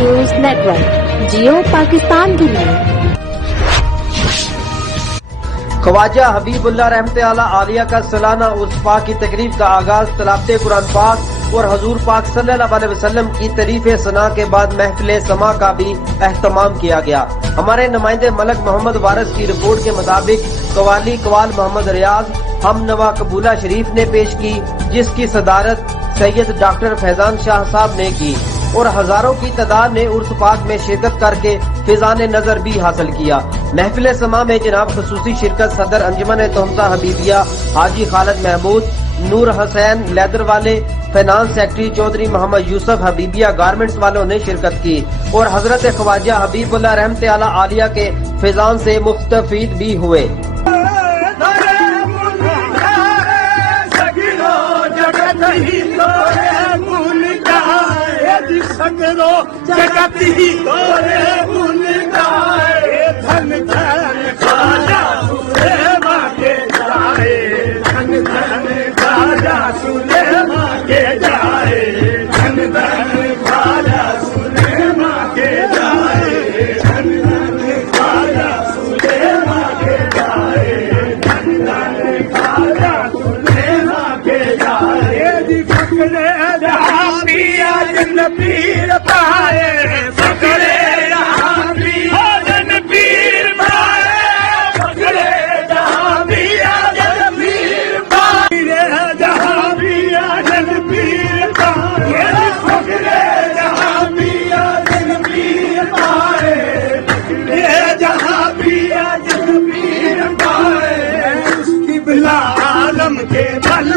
News network Jio Pakistan کی news. خواجہ حبیب اللہ رحمت اللہ عالیہ کا سالانہ عرس پاک کی تقریب کا آغاز تلاوت قرآن پاک اور حضور پاک صلی اللہ علیہ وسلم کی تعریف ثنا کے بعد محفل سما کا بھی اہتمام کیا گیا۔ ہمارے نمائندے ملک محمد وارث کی رپورٹ کے مطابق قوالی قوال محمد ریاض ہم نوا قبولہ شریف نے پیش کی، جس کی صدارت سید ڈاکٹر فیضان شاہ صاحب نے کی، اور ہزاروں کی تعداد نے عرس پاک میں شرکت کر کے فیضان نظر بھی حاصل کیا۔ محفل سما میں جناب خصوصی شرکت صدر انجمن تہمتہ حبیبیہ حاجی خالد محمود، نور حسین لیدر والے، فائنانس سیکرٹری چودھری محمد یوسف، حبیبیہ گارمنٹس والوں نے شرکت کی، اور حضرت خواجہ حبیب اللہ رحمت اللہ عالیہ کے فیضان سے مستفید بھی ہوئے۔ پیر پائے پکڑے جہاں پیر پیر پائے پکڑے جہاں پیر پائے جہاں پیر پائے پکڑے جہاں پیر پائے جہاں پیر پائے اس کی بلا عالم کے بل